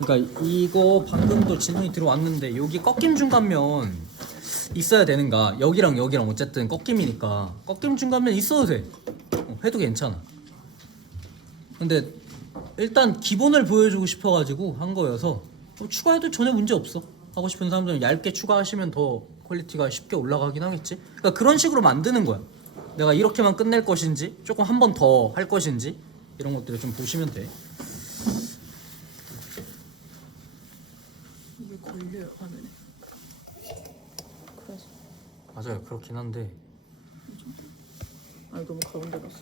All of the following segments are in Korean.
그러니까 이거 방금도 진동이 들어왔는데 여기 꺾임 중간면 있어야 되는가? 여기랑 여기랑 어쨌든 꺾임이니까 꺾임 중간면 있어도 돼. 해도 괜찮아. 근데 일단 기본을 보여주고 싶어가지고 한 거여서 추가해도 전혀 문제 없어. 하고 싶은 사람들은 얇게 추가하시면 더 퀄리티가 쉽게 올라가긴 하겠지. 그러니까 그런 식으로 만드는 거야. 내가 이렇게만 끝낼 것인지 조금 한 번 더 할 것인지 이런 것들을 좀 보시면 돼. 이게 걸려요 화면에. 그래서 맞아요, 그렇긴 한데 아니 너무 가운데 갔어.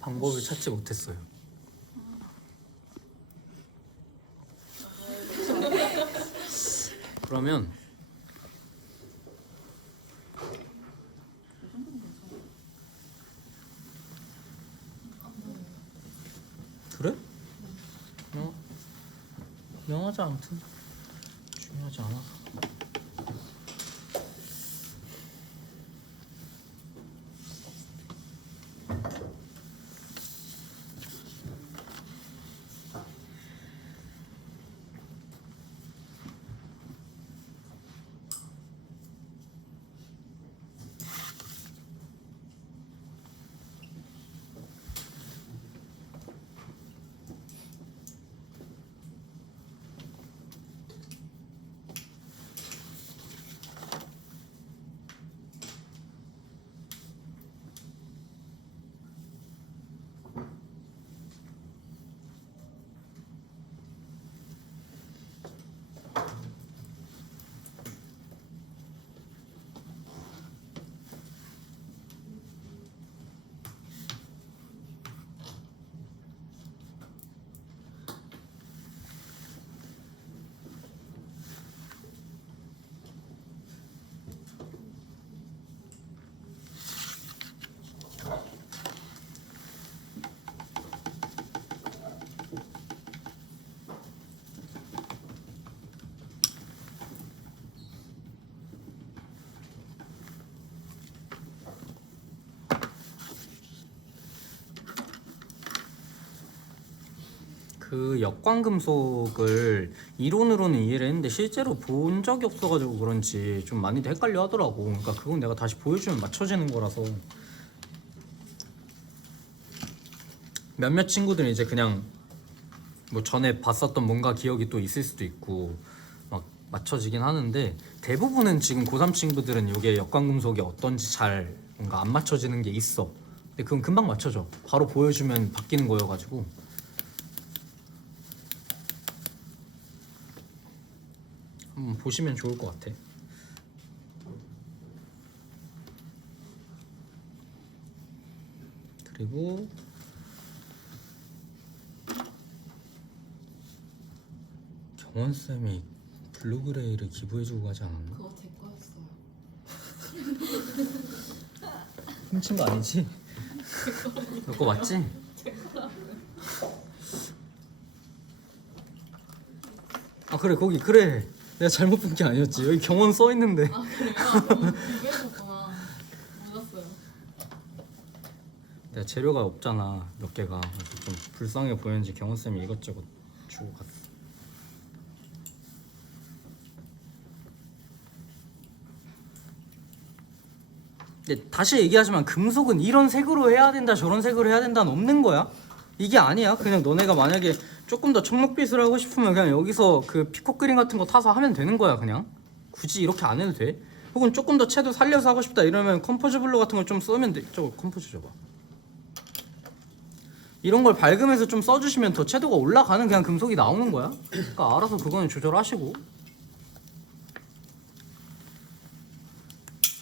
방법을 찾지 못했어요. 그러면 그래? 명하지 않든 중요하지 않아서. 그 역광금속을 이론으로는 이해를 했는데 실제로 본 적이 없어가지고 그런지 좀 많이들 헷갈려 하더라고. 그러니까 그건 내가 다시 보여주면 맞춰지는 거라서 몇몇 친구들은 이제 그냥 뭐 전에 봤었던 뭔가 기억이 또 있을 수도 있고 막 맞춰지긴 하는데 대부분은 지금 고3 친구들은 이게 역광금속이 어떤지 잘 뭔가 안 맞춰지는 게 있어. 근데 그건 금방 맞춰져. 바로 보여주면 바뀌는 거여가지고 한번 보시면 좋을 것 같아. 그리고 경원쌤이 블루그레이를 기부해주고 가지 않았나? 그거 제 거였어요. 훔친 거 아니지? 너 거 맞지? 아 그래 거기 그래 내가 잘못 본 게 아니었지. 여기 경원 써 있는데. 아 그래요? 비교해줬구나. 몰랐어요. 내가 재료가 없잖아 몇 개가. 그래서 좀 불쌍해 보였는지 경원쌤이 이것저것 주고 갔어. 근데 다시 얘기하지만 금속은 이런 색으로 해야 된다 저런 색으로 해야 된다는 없는 거야. 이게 아니야. 그냥 너네가 만약에 조금 더 청록빛을 하고 싶으면 그냥 여기서 그 피코 그림 같은 거 타서 하면 되는 거야. 그냥 굳이 이렇게 안 해도 돼. 혹은 조금 더 채도 살려서 하고 싶다 이러면 컴포즈 블루 같은 걸 좀 쓰면 돼. 저거 컴포즈 줘봐. 이런 걸 밝으면서 좀 써주시면 더 채도가 올라가는 그냥 금속이 나오는 거야. 그러니까 알아서 그거는 조절하시고.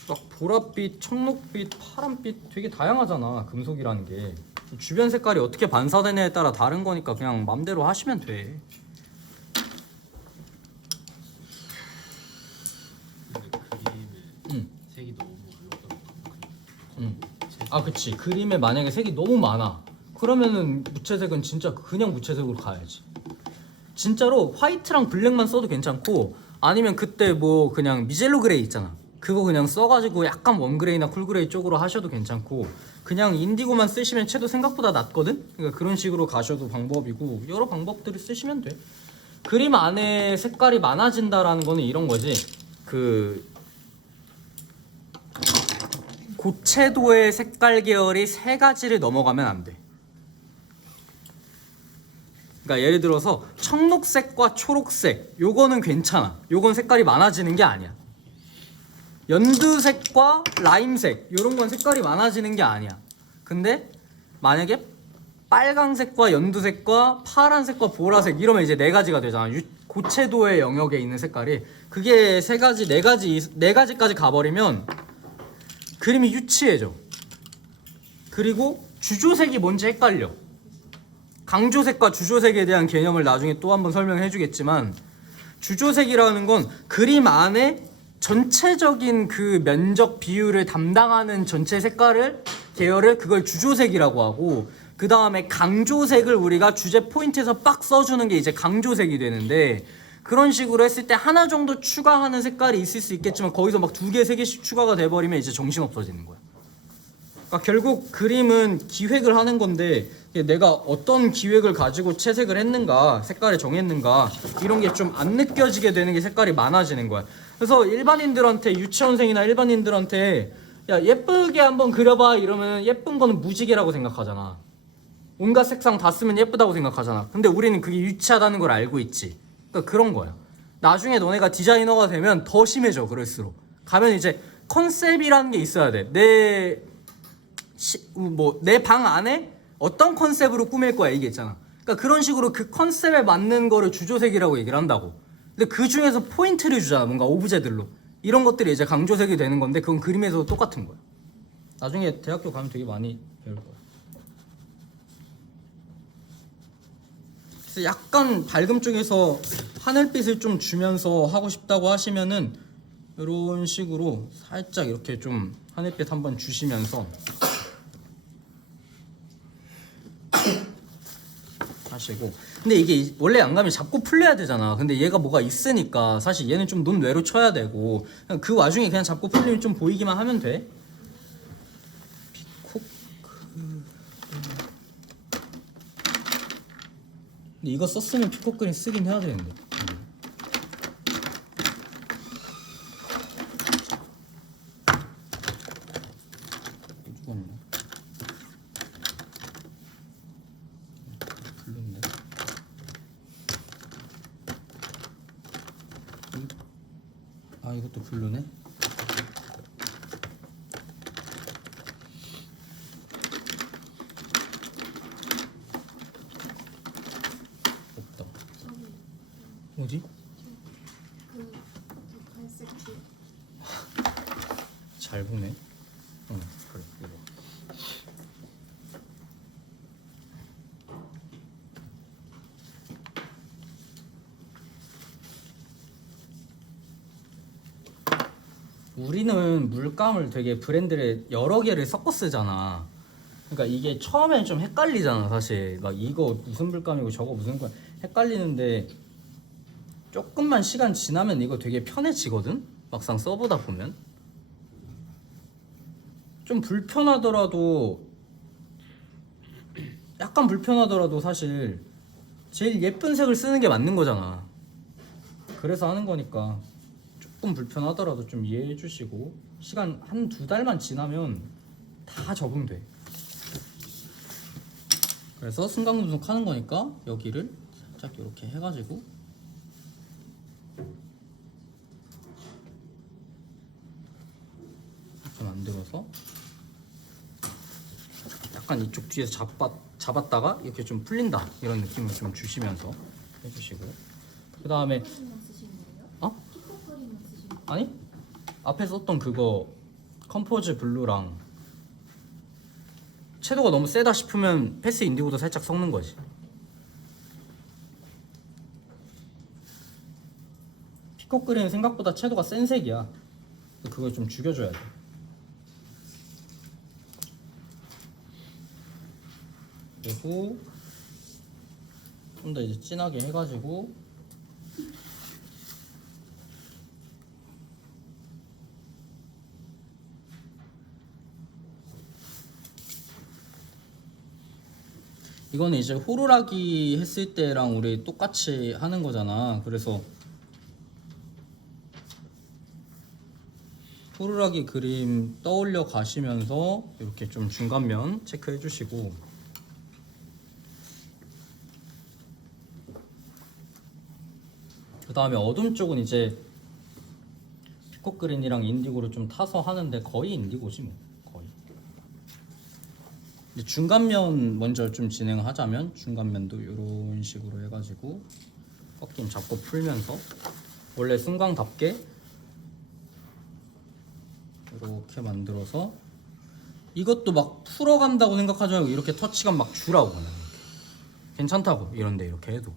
막 보랏빛, 청록빛, 파란빛 되게 다양하잖아 금속이라는 게. 주변 색깔이 어떻게 반사되냐에 따라 다른 거니까 그냥 맘대로 하시면 돼. 근데 그림에 응. 색이 너무 많았던 응. 아 그치. 그림에 만약에 색이 너무 많아 그러면은 무채색은 진짜 그냥 무채색으로 가야지. 진짜로 화이트랑 블랙만 써도 괜찮고 아니면 그때 뭐 그냥 미젤로 그레이 있잖아. 그거 그냥 써가지고 약간 웜그레이나 쿨그레이 쪽으로 하셔도 괜찮고, 그냥 인디고만 쓰시면 채도 생각보다 낮거든? 그러니까 그런 식으로 가셔도 방법이고, 여러 방법들을 쓰시면 돼. 그림 안에 색깔이 많아진다라는 거는 이런 거지. 그 고채도의 색깔 계열이 3가지를 넘어가면 안 돼. 그러니까 예를 들어서 청록색과 초록색, 요거는 괜찮아. 요건 색깔이 많아지는 게 아니야. 연두색과 라임색, 요런 건 색깔이 많아지는 게 아니야. 근데 만약에 빨강색과 연두색과 파란색과 보라색 이러면 이제 4가지가 되잖아. 고채도의 영역에 있는 색깔이. 그게 3가지, 4가지까지 가버리면 그림이 유치해져. 그리고 주조색이 뭔지 헷갈려. 강조색과 주조색에 대한 개념을 나중에 또 한번 설명해 주겠지만, 주조색이라는 건 그림 안에 전체적인 그 면적 비율을 담당하는 전체 색깔을 계열을 그걸 주조색이라고 하고, 그 다음에 강조색을 우리가 주제 포인트에서 빡 써주는 게 이제 강조색이 되는데, 그런 식으로 했을 때 하나 정도 추가하는 색깔이 있을 수 있겠지만 거기서 막 2개, 3개씩 추가가 돼버리면 이제 정신없어지는 거야. 그러니까 결국 그림은 기획을 하는 건데, 내가 어떤 기획을 가지고 채색을 했는가, 색깔을 정했는가, 이런 게 좀 안 느껴지게 되는 게 색깔이 많아지는 거야. 그래서 일반인들한테, 유치원생이나 일반인들한테 야 예쁘게 한번 그려봐 이러면 예쁜 거는 무지개라고 생각하잖아. 온갖 색상 다 쓰면 예쁘다고 생각하잖아. 근데 우리는 그게 유치하다는 걸 알고 있지. 그러니까 그런 거야. 나중에 너네가 디자이너가 되면 더 심해져. 그럴수록 가면 이제 컨셉이라는 게 있어야 돼. 내 방 안에 어떤 컨셉으로 꾸밀 거야 이게 있잖아. 그러니까 그런 식으로 그 컨셉에 맞는 거를 주조색이라고 얘기를 한다고. 근데 그 중에서 포인트를 주잖아. 뭔가 오브제들로. 이런 것들이 이제 강조색이 되는 건데, 그건 그림에서도 똑같은 거야. 나중에 대학교 가면 되게 많이 배울 거야. 그래서 약간 밝음 쪽에서 하늘빛을 좀 주면서 하고 싶다고 하시면은 이런 식으로 살짝 이렇게 좀 하늘빛 한번 주시면서 하시고. 근데 이게 원래 양감이 잡고 풀려야 되잖아. 근데 얘가 뭐가 있으니까 사실 얘는 좀 논외로 쳐야 되고, 그냥 그 와중에 그냥 잡고 풀리면 좀 보이기만 하면 돼. 피코크. 근데 이거 썼으면 피코크림 쓰긴 해야 되는데. 죽었네. 블루인데. 아 이것도 블루네. 없다. 어디? 그 갈색 뒤에. 잘 보네. 그래 이거. 우리는 물감을 되게 브랜드를 여러 개를 섞어 쓰잖아. 그러니까 이게 처음엔 좀 헷갈리잖아 사실. 막 이거 무슨 물감이고 저거 무슨 물감 헷갈리는데, 조금만 시간 지나면 이거 되게 편해지거든? 막상 써보다 보면. 좀 불편하더라도, 약간 불편하더라도 사실 제일 예쁜 색을 쓰는 게 맞는 거잖아. 그래서 하는 거니까 조금 불편하더라도 좀 이해해 주시고, 시간 1-2달만 지나면 다 적응돼. 그래서 승강분석 하는 거니까 여기를 살짝 이렇게 해가지고 이렇게 만들어서 약간 이쪽 뒤에서 잡았다가 이렇게 좀 풀린다 이런 느낌을 좀 주시면서 해주시고, 그 다음에 피코크림만 쓰신 거예요? 어? 피코크림만 쓰신 거예요? 아니? 앞에 썼던 그거 컴포즈 블루랑, 채도가 너무 세다 싶으면 패스 인디고도 살짝 섞는 거지. 피코크림 생각보다 채도가 센 색이야. 그걸 좀 죽여줘야 돼. 그리고 좀 더 이제 진하게 해가지고 이거는 이제 호루라기 했을 때랑 우리 똑같이 하는 거잖아. 그래서 호루라기 그림 떠올려 가시면서 이렇게 좀 중간면 체크해 주시고, 그 다음에 어둠 쪽은 이제 피코 그린이랑 인디고를 좀 타서 하는데 거의 인디고지 뭐. 거의. 이제 중간면 먼저 좀 진행하자면, 중간면도 이런 식으로 해가지고 꺾임 잡고 풀면서 원래 승광답게 이렇게 만들어서, 이것도 막 풀어간다고 생각하지 말고 이렇게 터치감 막 주라고. 그냥 괜찮다고. 이런데 이렇게 해도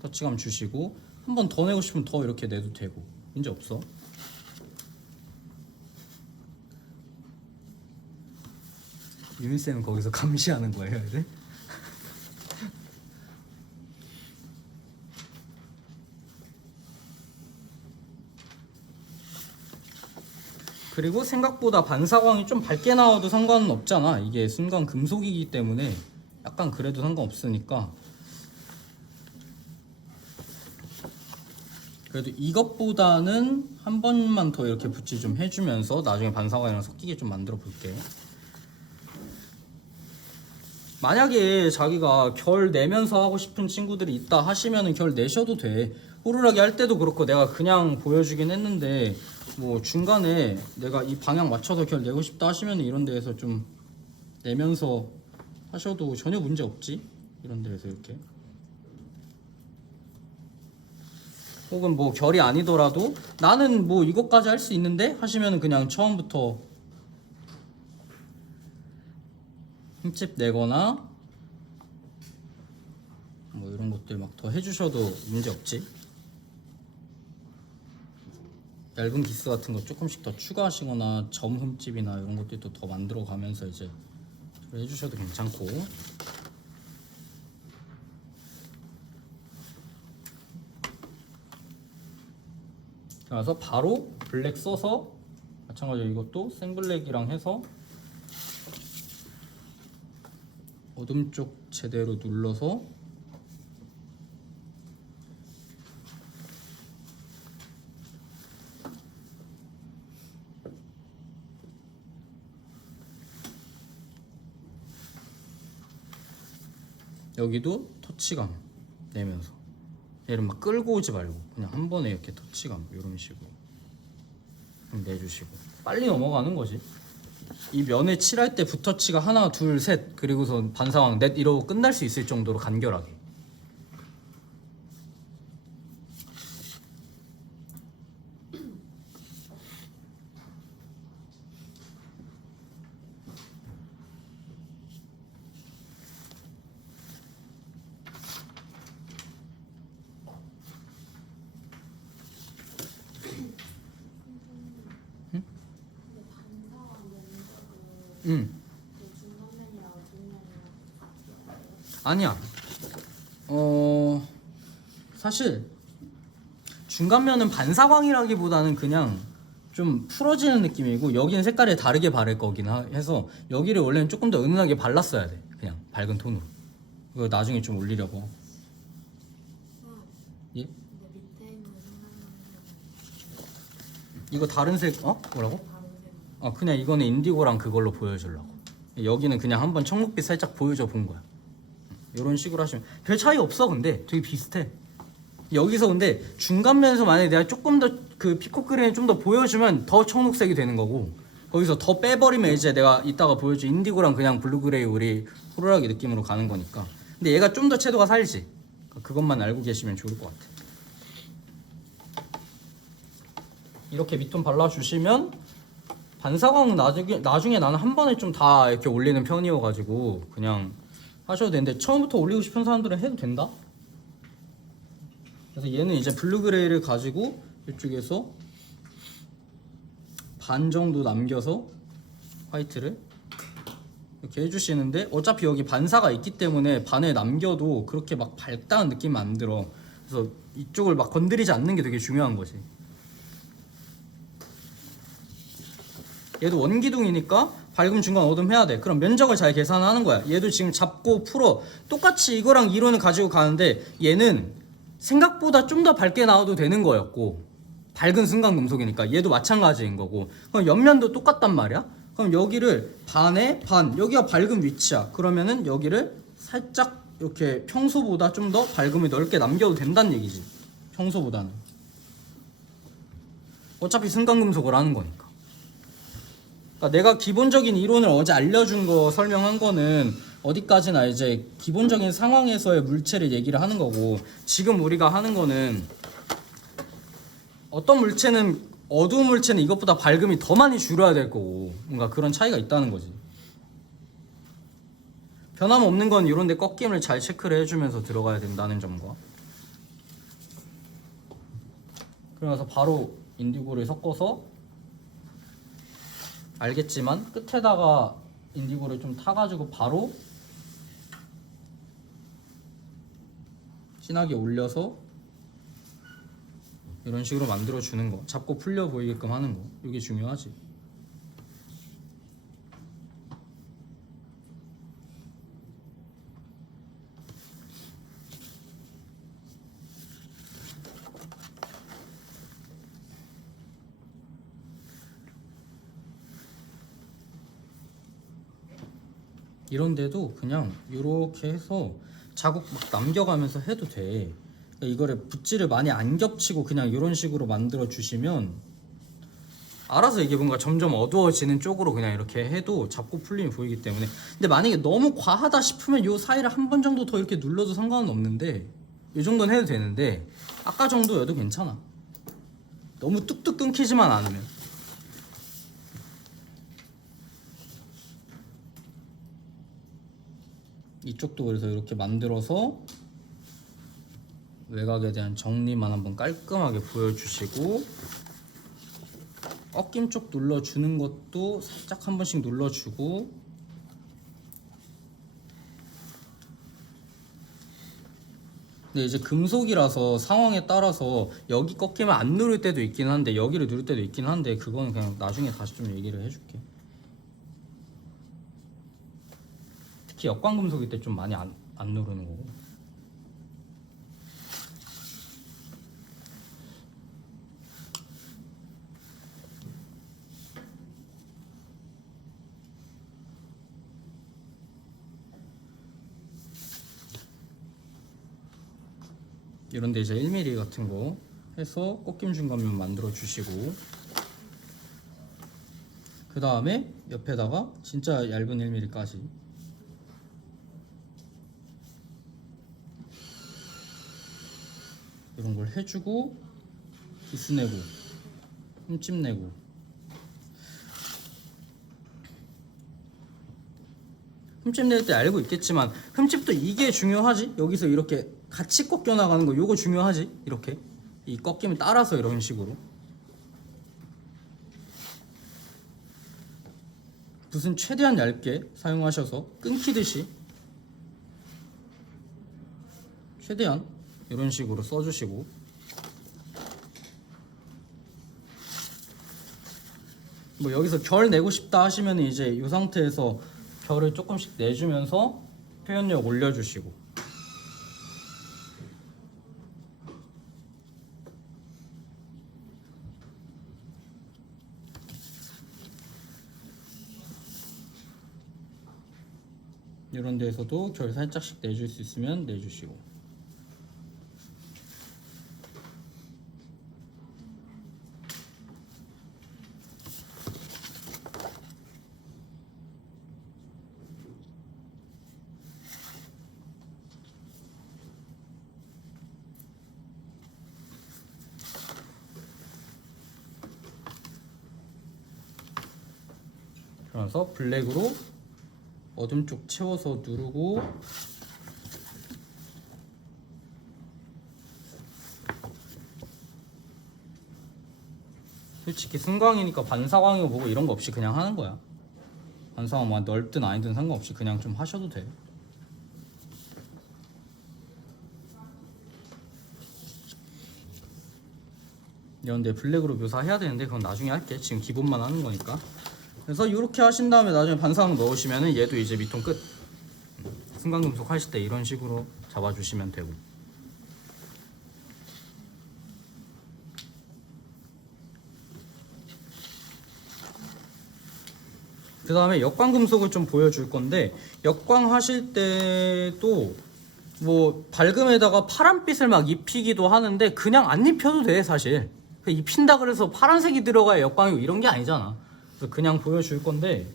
터치감 주시고, 한 번 더 내고 싶으면 더 이렇게 내도 되고. 문제 없어. 유민쌤은 거기서 감시하는 거예요 이제? 그리고 생각보다 반사광이 좀 밝게 나와도 상관은 없잖아. 이게 순간 금속이기 때문에 약간 그래도 상관없으니까, 그래도 이것보다는 한 번만 더 이렇게 붓질 좀 해주면서 나중에 반사광이랑 섞이게 좀 만들어 볼게. 만약에 자기가 결 내면서 하고 싶은 친구들이 있다 하시면은 결 내셔도 돼. 호루라기 할 때도 그렇고 내가 그냥 보여주긴 했는데, 뭐 중간에 내가 이 방향 맞춰서 결 내고 싶다 하시면 이런 데에서 좀 내면서 하셔도 전혀 문제 없지. 이런 데에서 이렇게. 혹은 뭐 결이 아니더라도 나는 뭐 이것까지 할 수 있는데 하시면은 그냥 처음부터 흠집 내거나 뭐 이런 것들 막 더 해주셔도 문제 없지. 얇은 기스 같은 거 조금씩 더 추가하시거나 점 흠집이나 이런 것들도 더 만들어 가면서 이제 해주셔도 괜찮고. 그래서 바로 블랙 써서 마찬가지로 이것도 생블랙이랑 해서 어둠 쪽 제대로 눌러서 여기도 터치감 내면서, 얘를 막 끌고 오지 말고 그냥 한 번에 이렇게 터치감 이런 식으로 내주시고 빨리 넘어가는 거지. 이 면에 칠할 때 붓터치가 하나 둘 셋 그리고선 반사광 넷 이러고 끝날 수 있을 정도로 간결하게. 아니야. 사실 중간면은 반사광이라기보다는 그냥 좀 풀어지는 느낌이고, 여기는 색깔이 다르게 바를 거긴 해서 여기를 원래는 조금 더 은은하게 발랐어야 돼. 그냥 밝은 톤으로. 이거 나중에 좀 올리려고. 예? 이거 다른 색 뭐라고? 그냥 이거는 인디고랑 그걸로 보여주려고. 여기는 그냥 한번 청록빛 살짝 보여줘 본 거야. 이런 식으로 하시면 별 차이 없어. 근데 되게 비슷해. 여기서 근데 중간면에서 만약에 내가 조금 더 그 피코 그린을 좀 더 보여주면 더 청록색이 되는 거고, 거기서 더 빼버리면 이제 내가 이따가 보여줄 인디고랑 그냥 블루 그레이 우리 호루라기 느낌으로 가는 거니까. 근데 얘가 좀 더 채도가 살지. 그것만 알고 계시면 좋을 것 같아. 이렇게 밑톤 발라주시면 반사광은 나중에 나는 한 번에 좀 다 이렇게 올리는 편이어가지고 그냥 하셔도 되는데, 처음부터 올리고 싶은 사람들은 해도 된다. 그래서 얘는 이제 블루 그레이를 가지고 이쪽에서 반 정도 남겨서 화이트를 이렇게 해주시는데, 어차피 여기 반사가 있기 때문에 반을 남겨도 그렇게 막 밝다는 느낌 안 들어. 그래서 이쪽을 막 건드리지 않는 게 되게 중요한 거지. 얘도 원기둥이니까 밝음, 중간, 어둠 해야 돼. 그럼 면적을 잘 계산하는 거야. 얘도 지금 잡고 풀어. 똑같이 이거랑 이론을 가지고 가는데 얘는 생각보다 좀 더 밝게 나와도 되는 거였고 밝은 순간금속이니까 얘도 마찬가지인 거고 그럼 옆면도 똑같단 말이야. 그럼 여기를 반에 반, 여기가 밝은 위치야. 그러면은 여기를 살짝 이렇게 평소보다 좀 더 밝음을 넓게 남겨도 된다는 얘기지. 평소보다는. 어차피 순간금속을 하는 거니까. 그러니까 내가 기본적인 이론을 어제 알려준 거 설명한 거는 어디까지나 이제 기본적인 상황에서의 물체를 얘기를 하는 거고 지금 우리가 하는 거는 어떤 물체는 어두운 물체는 이것보다 밝음이 더 많이 줄여야 될 거고 뭔가 그런 차이가 있다는 거지. 변함없는 건 이런 데 꺾임을 잘 체크를 해주면서 들어가야 된다는 점과 그러면서 바로 인디고를 섞어서 알겠지만 끝에다가 인디고를 좀 타가지고 바로 진하게 올려서 이런 식으로 만들어 주는 거. 잡고 풀려 보이게끔 하는 거. 이게 중요하지. 이런데도 그냥 이렇게 해서 자국 막 남겨가면서 해도 돼. 그러니까 이거를 붓질을 많이 안 겹치고 그냥 이런 식으로 만들어 주시면 알아서 이게 뭔가 점점 어두워지는 쪽으로 그냥 이렇게 해도 잡고 풀림이 보이기 때문에. 근데 만약에 너무 과하다 싶으면 이 사이를 한 번 정도 더 이렇게 눌러도 상관은 없는데 이 정도는 해도 되는데 아까 정도여도 괜찮아. 너무 뚝뚝 끊기지만 않으면. 이쪽도 그래서 이렇게 만들어서 외곽에 대한 정리만 한번 깔끔하게 보여주시고 꺾임 쪽 눌러주는 것도 살짝 한 번씩 눌러주고 근데 이제 금속이라서 상황에 따라서 여기 꺾이면 안 누를 때도 있긴 한데 여기를 누를 때도 있긴 한데 그거는 그냥 나중에 다시 좀 얘기를 해줄게. 특히 역광금속일 때 좀 많이 안 누르는 거고. 이런데 이제 1mm 같은 거 해서 꺾임 중간면 만들어 주시고 그 다음에 옆에다가 진짜 얇은 1mm까지 이런 걸 해주고 기스 내고 흠집 내고 흠집 낼 때 알고 있겠지만 흠집도 이게 중요하지. 여기서 이렇게 같이 꺾여 나가는 거 요거 중요하지. 이렇게 이 꺾임을 따라서 이런 식으로 붓은 최대한 얇게 사용하셔서 끊기듯이 최대한 이런 식으로 써주시고 뭐 여기서 결 내고 싶다 하시면 이제 이 상태에서 결을 조금씩 내주면서 표현력 올려주시고 이런 데에서도 결 살짝씩 내줄 수 있으면 내주시고 그러면서 블랙으로 어둠 쪽 채워서 누르고 솔직히 승광이니까 반사광이고 뭐고 이런 거 없이 그냥 하는 거야. 반사광 뭐 넓든 아니든 상관없이 그냥 좀 하셔도 돼. 이런데 블랙으로 묘사해야 되는데 그건 나중에 할게. 지금 기본만 하는 거니까. 그래서 이렇게 하신 다음에 나중에 반사광 넣으시면은 얘도 이제 미통 끝. 승강금속 하실 때 이런 식으로 잡아주시면 되고. 그 다음에 역광금속을 좀 보여줄 건데, 역광 하실 때도 뭐 밝음에다가 파란빛을 막 입히기도 하는데 그냥 안 입혀도 돼 사실. 입힌다 그래서 파란색이 들어가야 역광이고 이런 게 아니잖아. 그래서 그냥 보여줄 건데,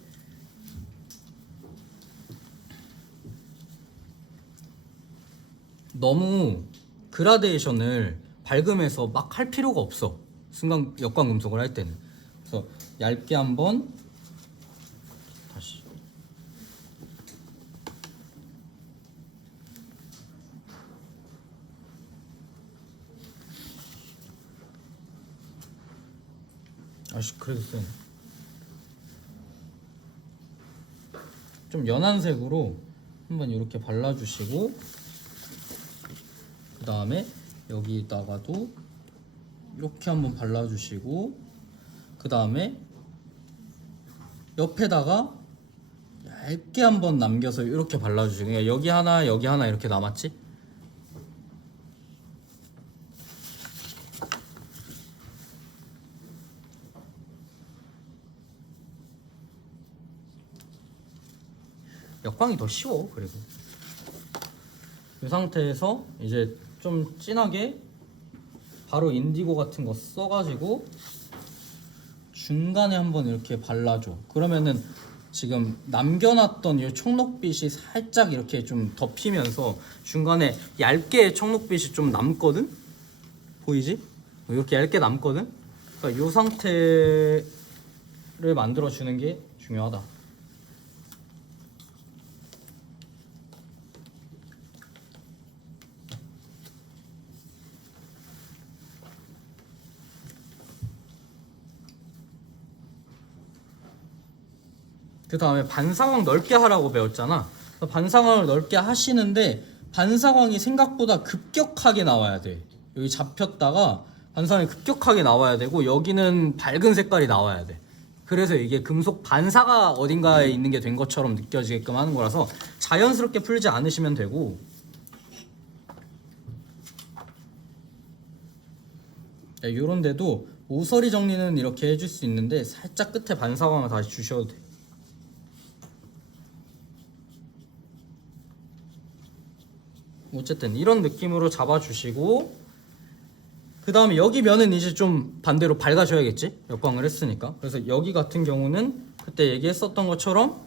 너무 그라데이션을 밝음에서 막 할 필요가 없어. 순간 역광금속을 할 때는. 그래서 얇게 한번 다시 아씨 그래도 쎄. 좀 연한 색으로 한번 이렇게 발라주시고, 그 다음에 여기다가도 이렇게 한번 발라주시고, 그 다음에 옆에다가 얇게 한번 남겨서 이렇게 발라주시고, 그러니까 여기 하나 이렇게 남았지? 역광이 더 쉬워. 그리고 이 상태에서 이제 좀 진하게 바로 인디고 같은 거 써가지고 중간에 한번 이렇게 발라줘. 그러면은 지금 남겨놨던 이 청록빛이 살짝 이렇게 좀 덮이면서 중간에 얇게 청록빛이 좀 남거든? 보이지? 이렇게 얇게 남거든? 그러니까 이 상태를 만들어주는 게 중요하다. 그 다음에 반사광 넓게 하라고 배웠잖아. 반사광을 넓게 하시는데 반사광이 생각보다 급격하게 나와야 돼. 여기 잡혔다가 반사광이 급격하게 나와야 되고, 여기는 밝은 색깔이 나와야 돼. 그래서 이게 금속 반사가 어딘가에 있는 게 된 것처럼 느껴지게끔 하는 거라서 자연스럽게 풀지 않으시면 되고, 요런 데도 모서리 정리는 이렇게 해줄 수 있는데 살짝 끝에 반사광을 다시 주셔도 돼. 어쨌든 이런 느낌으로 잡아주시고, 그 다음에 여기 면은 이제 좀 반대로 밝아져야겠지? 역광을 했으니까. 그래서 여기 같은 경우는 그때 얘기했었던 것처럼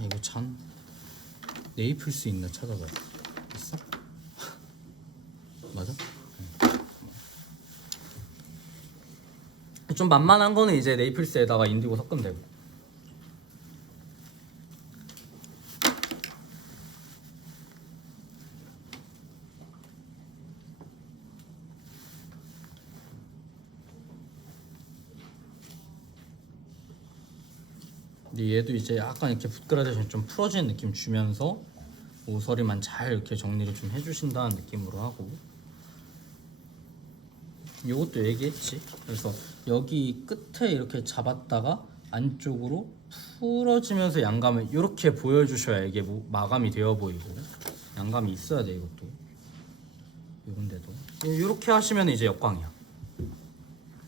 이거 참 네이플스 있나 찾아봐요. 있어? 맞아? 좀 만만한 거는 이제 네이플스에다가 인디고 섞으면 되고. 근데 얘도 이제 약간 이렇게 붓그라데이션 좀 풀어지는 느낌 주면서 모서리만 잘 이렇게 정리를 좀 해주신다는 느낌으로 하고, 요것도 얘기했지. 그래서 여기 끝에 이렇게 잡았다가 안쪽으로 풀어지면서 양감을 이렇게 보여주셔야 이게 마감이 되어 보이고, 양감이 있어야 돼. 이것도 요런데도 이렇게 하시면 이제 역광이야.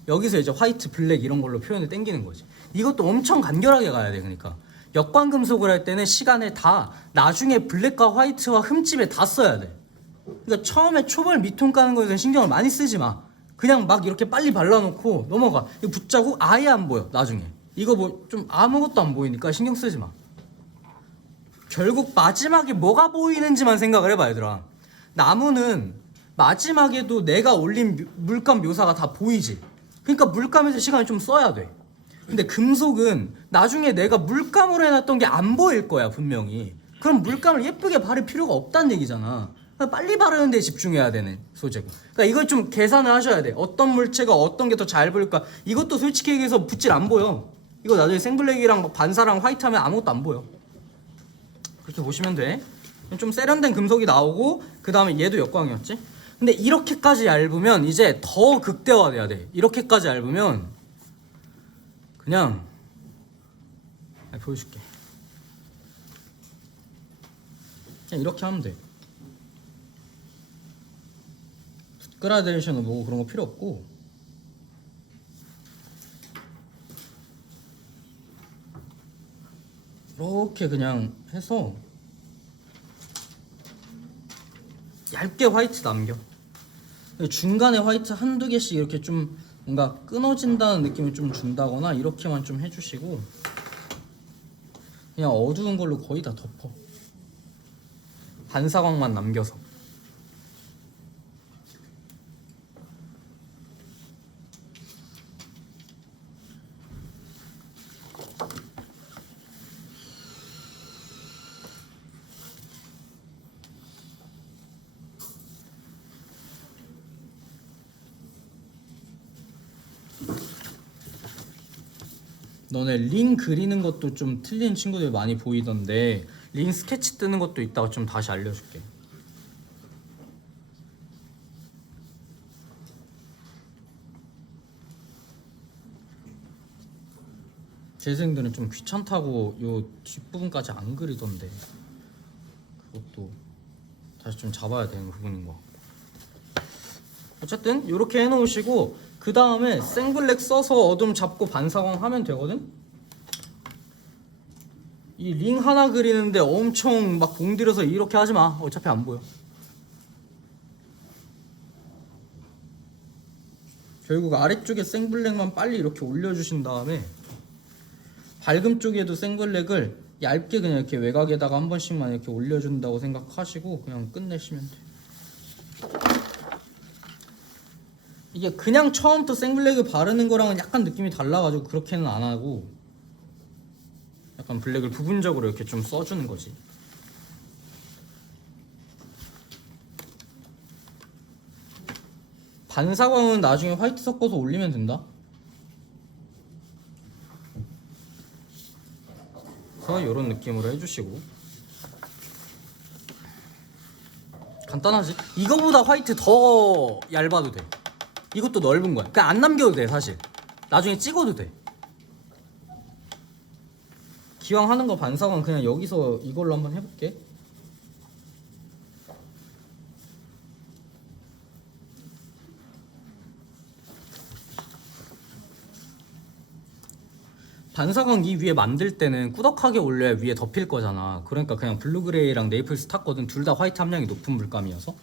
여기서 이제 화이트, 블랙 이런 걸로 표현을 땡기는 거지. 이것도 엄청 간결하게 가야 돼. 그러니까 역광 금속을 할 때는 시간을 다 나중에 블랙과 화이트와 흠집에 다 써야 돼. 그러니까 처음에 초벌 밑톤 까는 거에 대해서 신경을 많이 쓰지 마. 그냥 막 이렇게 빨리 발라놓고 넘어가. 이거 붓자국 아예 안 보여 나중에. 이거 뭐 좀 아무것도 안 보이니까 신경 쓰지 마. 결국 마지막에 뭐가 보이는지만 생각을 해봐 얘들아. 나무는 마지막에도 내가 올린 물감 묘사가 다 보이지. 그러니까 물감에서 시간을 좀 써야 돼. 근데 금속은 나중에 내가 물감으로 해놨던 게 안 보일 거야 분명히. 그럼 물감을 예쁘게 바를 필요가 없다는 얘기잖아. 빨리 바르는 데 집중해야 되는 소재고. 그러니까 이걸 좀 계산을 하셔야 돼. 어떤 물체가 어떤 게 더 잘 보일까. 이것도 솔직히 얘기해서 붓질 안 보여. 이거 나중에 생블랙이랑 반사랑 화이트 하면 아무것도 안 보여. 그렇게 보시면 돼. 좀 세련된 금속이 나오고 그 다음에 얘도 역광이었지. 근데 이렇게까지 얇으면 이제 더 극대화돼야 돼. 이렇게까지 얇으면 그냥 보여줄게. 그냥 이렇게 하면 돼. 그라데이션은 뭐 그런 거 필요 없고 이렇게 그냥 해서 얇게 화이트 남겨. 중간에 화이트 한두 개씩 이렇게 좀 뭔가 끊어진다는 느낌을 좀 준다거나 이렇게만 좀 해주시고 그냥 어두운 걸로 거의 다 덮어. 반사광만 남겨서. 너네 링 그리는 것도 좀 틀린 친구들 많이 보이던데 링 스케치 뜨는 것도 있다가 좀 다시 알려줄게. 재생들은 좀 귀찮다고 요 뒷부분까지 안 그리던데 그것도 다시 좀 잡아야 되는 부분인 것 같고. 어쨌든 이렇게 해놓으시고 그 다음에 생블랙 써서 어둠 잡고 반사광 하면 되거든? 이 링 하나 그리는데 엄청 막 공들여서 이렇게 하지 마. 어차피 안 보여. 결국 아래쪽에 생블랙만 빨리 이렇게 올려주신 다음에 밝음 쪽에도 생블랙을 얇게 그냥 이렇게 외곽에다가 한 번씩만 이렇게 올려준다고 생각하시고 그냥 끝내시면 돼. 이게 그냥 처음부터 생블랙을 바르는 거랑은 약간 느낌이 달라가지고 그렇게는 안 하고 약간 블랙을 부분적으로 이렇게 좀 써주는 거지. 반사광은 나중에 화이트 섞어서 올리면 된다. 그래서 이런 느낌으로 해주시고 간단하지? 이거보다 화이트 더 얇아도 돼. 이것도 넓은 거야. 그냥 안 남겨도 돼 사실. 나중에 찍어도 돼. 기왕 하는 거 반사광 그냥 여기서 이걸로 한번 해볼게. 반사광 이 위에 만들 때는 꾸덕하게 올려야 위에 덮일 거잖아. 그러니까 그냥 블루그레이랑 네이플스 탔거든. 둘 다 화이트 함량이 높은 물감이어서.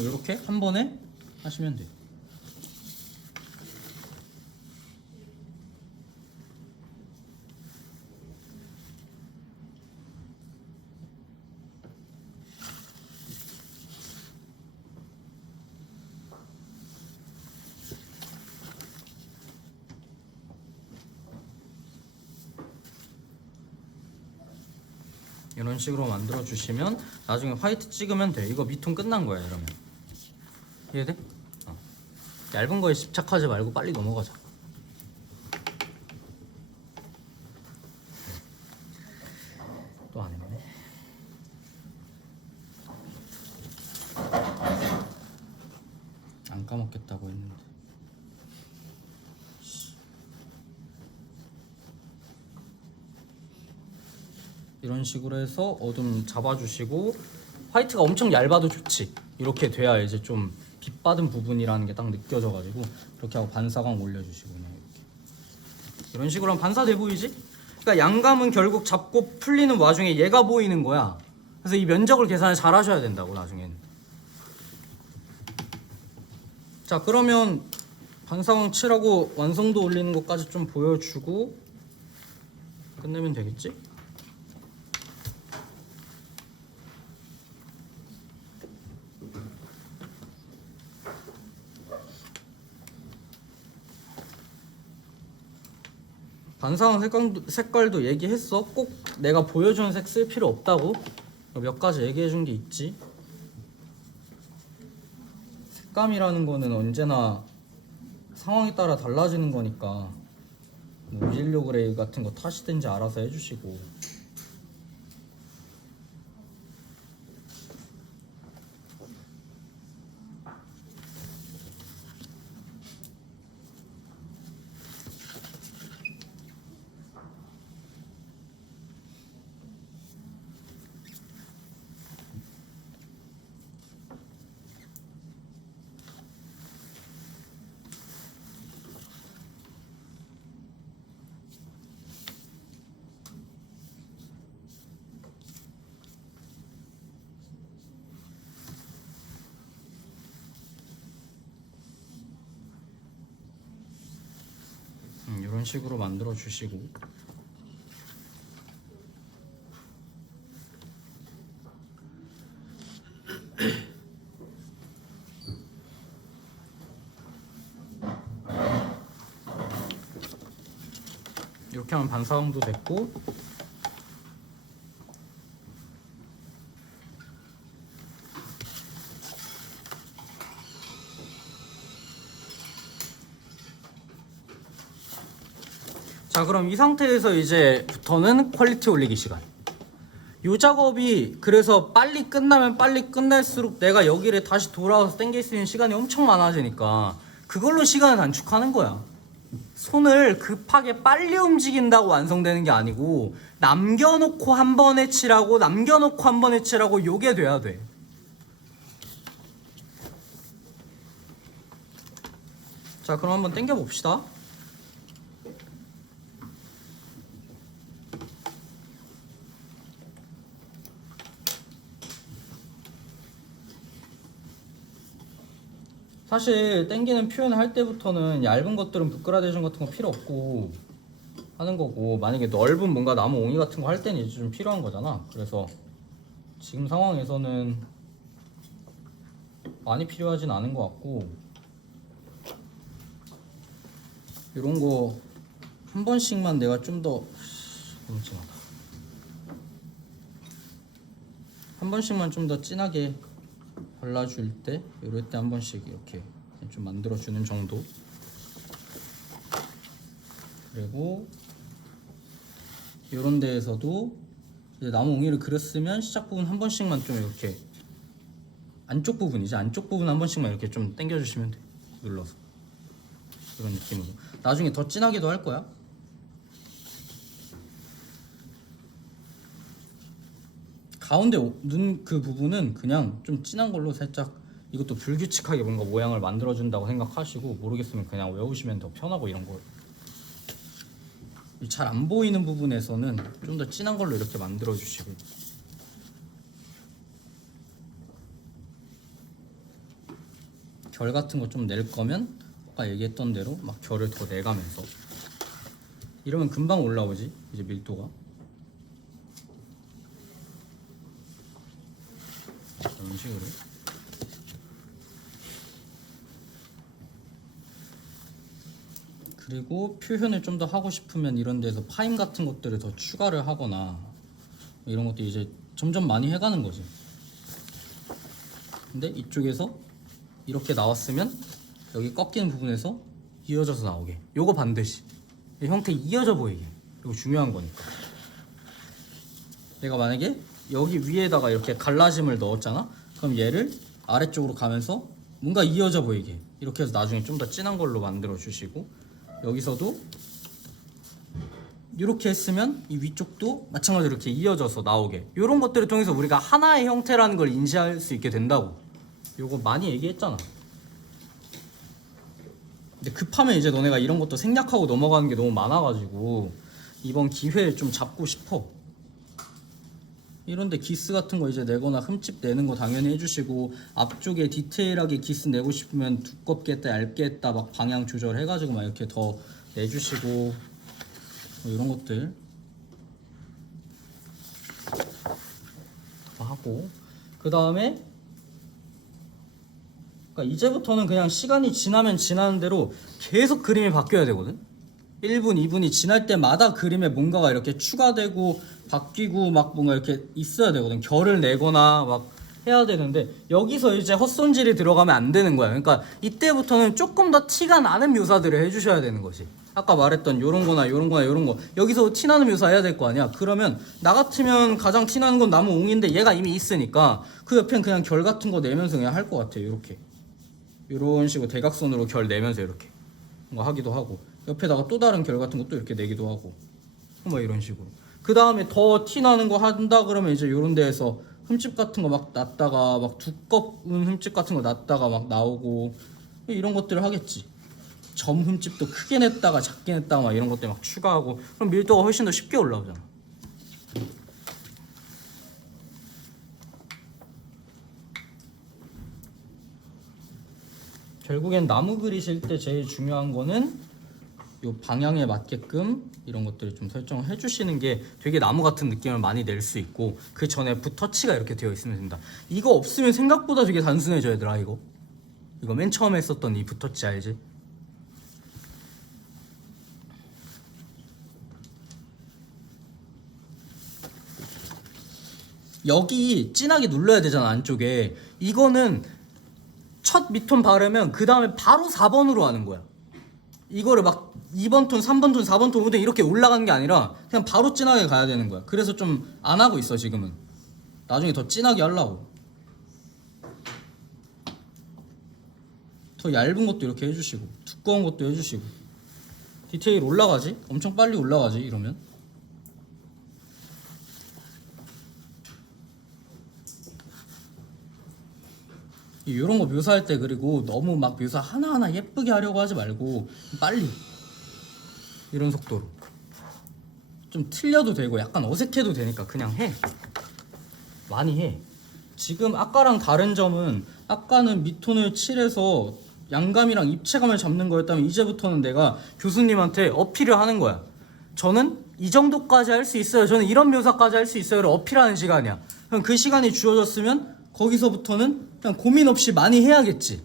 이렇게 한 번에 하시면 돼. 이런 식으로 만들어 주시면 나중에 화이트 찍으면 돼. 이거 미통 끝난 거야 이러면. 이해돼? 얇은 거에 집착하지 말고 빨리 넘어가자. 또 안 했네. 안 까먹겠다고 했는데. 이런 식으로 해서 어둠 잡아주시고 화이트가 엄청 얇아도 좋지. 이렇게 돼야 이제 좀 빛받은 부분이라는 게 딱 느껴져가지고 그렇게 하고 반사광 올려주시고 그냥 이렇게 이런 식으로 하면 반사돼 보이지? 그러니까 양감은 결국 잡고 풀리는 와중에 얘가 보이는 거야. 그래서 이 면적을 계산을 잘 하셔야 된다고 나중엔. 자 그러면 반사광 칠하고 완성도 올리는 것까지 좀 보여주고 끝내면 되겠지? 반사광 색깔도 얘기했어. 꼭 내가 보여주는 색 쓸 필요 없다고 몇 가지 얘기해준 게 있지. 색감이라는 거는 언제나 상황에 따라 달라지는 거니까 뭐 오질료 그레이 같은 거 타시든지 알아서 해주시고. 이런 식으로 만들어 주시고. 이렇게 하면 반사광도 됐고, 자 그럼 이 상태에서 이제부터는 퀄리티 올리기 시간. 이 작업이 그래서 빨리 끝나면 빨리 끝날수록 내가 여기를 다시 돌아와서 당길 수 있는 시간이 엄청 많아지니까 그걸로 시간을 단축하는 거야. 손을 급하게 빨리 움직인다고 완성되는 게 아니고 남겨놓고 한 번에 칠하고 남겨놓고 한 번에 칠하고 요게 돼야 돼. 자 그럼 한번 당겨 봅시다. 사실 당기는 표현을 할 때부터는 얇은 것들은 붓그라데이션 같은 거 필요 없고 하는 거고, 만약에 넓은 뭔가 나무 옹이 같은 거 할 때는 이제 좀 필요한 거잖아. 그래서 지금 상황에서는 많이 필요하진 않은 것 같고, 이런 거 한 번씩만 내가 좀 더 너무 진하다. 한 번씩만 좀 더 진하게 발라줄 때, 이럴 때 한 번씩 이렇게 좀 만들어주는 정도. 그리고 이런 데에서도 이제 나무 옹이를 그렸으면 시작 부분 한 번씩만 좀 이렇게 안쪽 부분이지, 안쪽 부분 한 번씩만 이렇게 좀 당겨주시면 돼. 눌러서 이런 느낌으로. 나중에 더 진하게도 할 거야. 가운데 눈 그 부분은 그냥 좀 진한 걸로 살짝, 이것도 불규칙하게 뭔가 모양을 만들어준다고 생각하시고, 모르겠으면 그냥 외우시면 더 편하고. 이런 거 잘 안 보이는 부분에서는 좀 더 진한 걸로 이렇게 만들어 주시고. 결 같은 거 좀 낼 거면 아까 얘기했던 대로 막 결을 더 내가면서, 이러면 금방 올라오지 이제 밀도가. 이런 식으로. 그리고 표현을 좀 더 하고 싶으면 이런 데서 파임 같은 것들을 더 추가를 하거나 이런 것도 이제 점점 많이 해가는 거지. 근데 이쪽에서 이렇게 나왔으면 여기 꺾이는 부분에서 이어져서 나오게, 요거 반드시 이 형태 이어져 보이게, 이거 중요한 거니까. 내가 만약에 여기 위에다가 이렇게 갈라짐을 넣었잖아. 그럼 얘를 아래쪽으로 가면서 뭔가 이어져 보이게 이렇게 해서 나중에 좀 더 진한 걸로 만들어 주시고, 여기서도 이렇게 했으면 이 위쪽도 마찬가지로 이렇게 이어져서 나오게, 이런 것들을 통해서 우리가 하나의 형태라는 걸 인지할 수 있게 된다고. 요거 많이 얘기했잖아. 근데 급하면 이제 너네가 이런 것도 생략하고 넘어가는 게 너무 많아가지고 이번 기회에 좀 잡고 싶어. 이런데 기스 같은 거 이제 내거나 흠집 내는 거 당연히 해주시고, 앞쪽에 디테일하게 기스 내고 싶으면 두껍게 했다 얇게 했다 막 방향 조절해가지고 막 이렇게 더 내주시고, 뭐 이런 것들 하고. 그 다음에 그러니까 이제부터는 그냥 시간이 지나면 지나는 대로 계속 그림이 바뀌어야 되거든. 1분, 2분이 지날 때마다 그림에 뭔가가 이렇게 추가되고 바뀌고 막 뭔가 이렇게 있어야 되거든. 결을 내거나 막 해야 되는데 여기서 이제 헛손질이 들어가면 안 되는 거야. 그러니까 이때부터는 조금 더 티가 나는 묘사들을 해주셔야 되는 거지. 아까 말했던 요런 거나 요런 거나 요런 거 여기서 티나는 묘사 해야 될 거 아니야. 그러면 나 같으면 가장 티나는 건 나무 옹인데 얘가 이미 있으니까 그 옆엔 그냥 결 같은 거 내면서 그냥 할 것 같아. 요렇게 요런 식으로 대각선으로 결 내면서 이렇게 뭐 하기도 하고 옆에다가 또 다른 결 같은 것도 이렇게 내기도 하고 뭐 이런 식으로. 그 다음에 더 티나는 거 한다 그러면 이제 요런 데에서 흠집 같은 거 막 났다가 막 두꺼운 흠집 같은 거 났다가 막 나오고 이런 것들을 하겠지. 점 흠집도 크게 냈다가 작게 냈다가 막 이런 것들 막 추가하고 그럼 밀도가 훨씬 더 쉽게 올라오잖아. 결국엔 나무 그리실 때 제일 중요한 거는 요 방향에 맞게끔 이런 것들을 좀 설정을 해주시는 게 되게 나무 같은 느낌을 많이 낼 수 있고 그 전에 붓터치가 이렇게 되어 있으면 된다. 이거 없으면 생각보다 되게 단순해져 얘들아. 이거 맨 처음에 했었던 이 붓터치 알지? 여기 진하게 눌러야 되잖아 안쪽에. 이거는 첫 밑톤 바르면 그 다음에 바로 4번으로 하는 거야. 이거를 막 2번 톤, 3번 톤, 4번 톤, 5번 톤 이렇게 올라가는 게 아니라 그냥 바로 진하게 가야 되는 거야. 그래서 좀 안 하고 있어 지금은. 나중에 더 진하게 하려고. 더 얇은 것도 이렇게 해주시고 두꺼운 것도 해주시고. 디테일 올라가지? 엄청 빨리 올라가지 이러면. 이런 거 묘사할 때 그리고 너무 막 묘사 하나하나 예쁘게 하려고 하지 말고 빨리 이런 속도로 좀 틀려도 되고 약간 어색해도 되니까 그냥 해. 많이 해. 지금 아까랑 다른 점은 아까는 밑톤을 칠해서 양감이랑 입체감을 잡는 거였다면 이제부터는 내가 교수님한테 어필을 하는 거야. 저는 이 정도까지 할 수 있어요. 저는 이런 묘사까지 할 수 있어요를 어필하는 시간이야. 그럼 그 시간이 주어졌으면 거기서부터는 그냥 고민 없이 많이 해야겠지.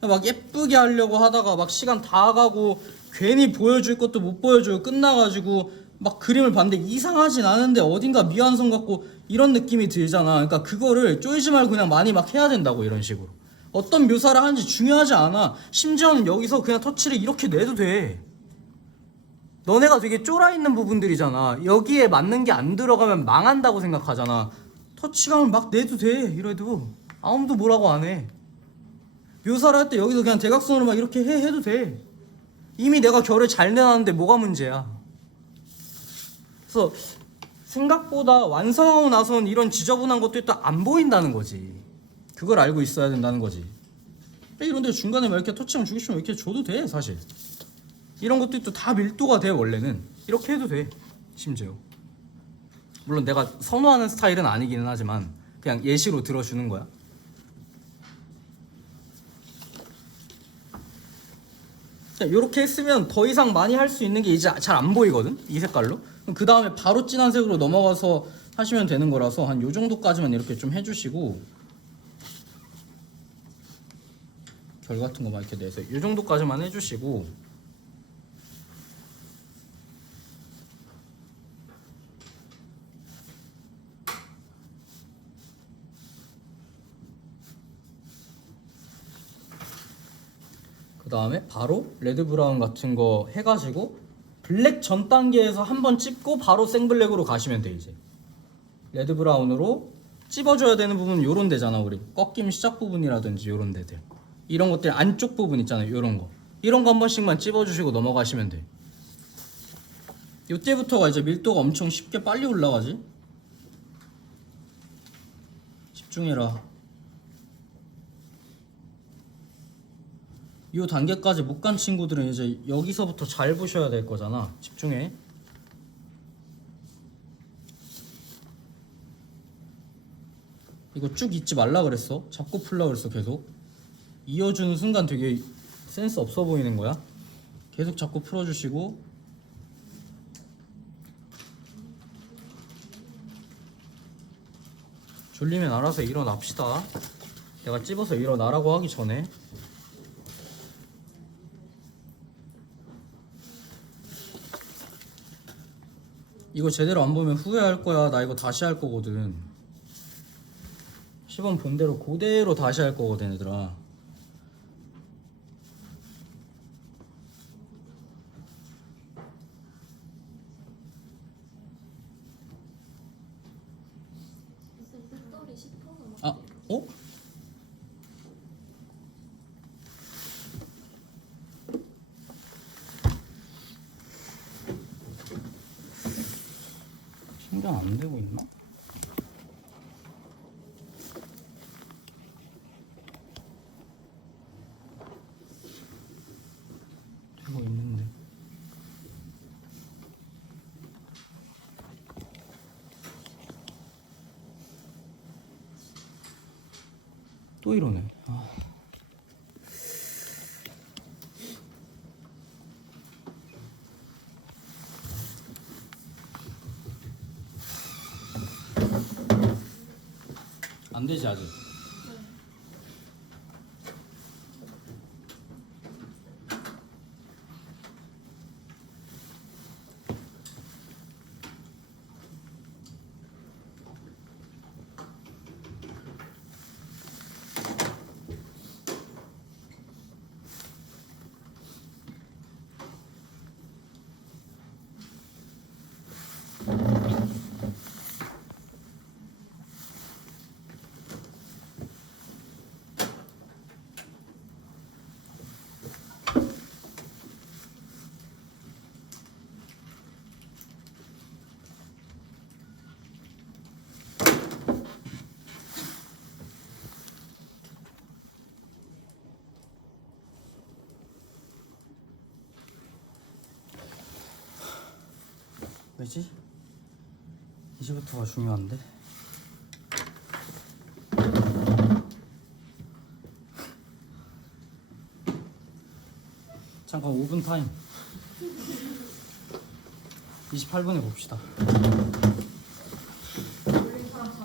막 예쁘게 하려고 하다가 막 시간 다 가고 괜히 보여줄 것도 못 보여주고 끝나가지고 막 그림을 봤는데 이상하진 않은데 어딘가 미완성 같고 이런 느낌이 들잖아. 그러니까 그거를 쪼이지 말고 그냥 많이 막 해야 된다고. 이런 식으로 어떤 묘사를 하는지 중요하지 않아. 심지어는 여기서 그냥 터치를 이렇게 내도 돼. 너네가 되게 쫄아있는 부분들이잖아. 여기에 맞는 게 안 들어가면 망한다고 생각하잖아. 터치감을 막 내도 돼. 이래도 아무도 뭐라고 안 해. 묘사를 할 때 여기서 그냥 대각선으로 막 이렇게 해도 돼. 이미 내가 결을 잘 내놨는데 뭐가 문제야. 그래서 생각보다 완성하고 나서는 이런 지저분한 것들이 또 안 보인다는 거지. 그걸 알고 있어야 된다는 거지. 이런데 중간에 막 이렇게 터치감 주고 싶으면 이렇게 줘도 돼 사실. 이런 것들이 또 다 밀도가 돼. 원래는 이렇게 해도 돼. 심지어 물론 내가 선호하는 스타일은 아니기는 하지만 그냥 예시로 들어주는 거야. 이렇게 했으면 더 이상 많이 할 수 있는 게 이제 잘 안 보이거든 이 색깔로. 그 다음에 바로 진한 색으로 넘어가서 하시면 되는 거라서 한 요 정도까지만 이렇게 좀 해주시고 결 같은 거 막 이렇게 내서 요 정도까지만 해주시고 그 다음에 바로 레드 브라운 같은 거 해가지고 블랙 전 단계에서 한번 찝고 바로 생블랙으로 가시면 돼. 이제 레드 브라운으로 찝어줘야 되는 부분은 요런 데잖아. 우리 꺾임 시작 부분이라든지 요런 데들, 이런 것들 안쪽 부분 있잖아요. 요런 거 이런 거 한 번씩만 찝어주시고 넘어가시면 돼. 요때부터가 이제 밀도가 엄청 쉽게 빨리 올라가지. 집중해라. 요 단계까지 못 간 친구들은 이제 여기서부터 잘 보셔야 될 거잖아. 집중해. 이거 쭉 잊지 말라 그랬어. 잡고 풀라 그랬어. 계속 이어주는 순간 되게 센스 없어 보이는 거야. 계속 잡고 풀어주시고 졸리면 알아서 일어납시다. 내가 찝어서 일어나라고 하기 전에. 이거 제대로 안 보면 후회할 거야. 나 이거 다시 할 거거든. 시범 본대로 그대로 다시 할 거거든 얘들아. 무슨 빅돌이 10% 넘었대. 아, 어? 충전 안 되고 있나? 되고 있는데. 또 이러네. 아. 안 되지 아직. 왜지? 이제부터가 중요한데. 잠깐 5분 타임. 28분에 봅시다.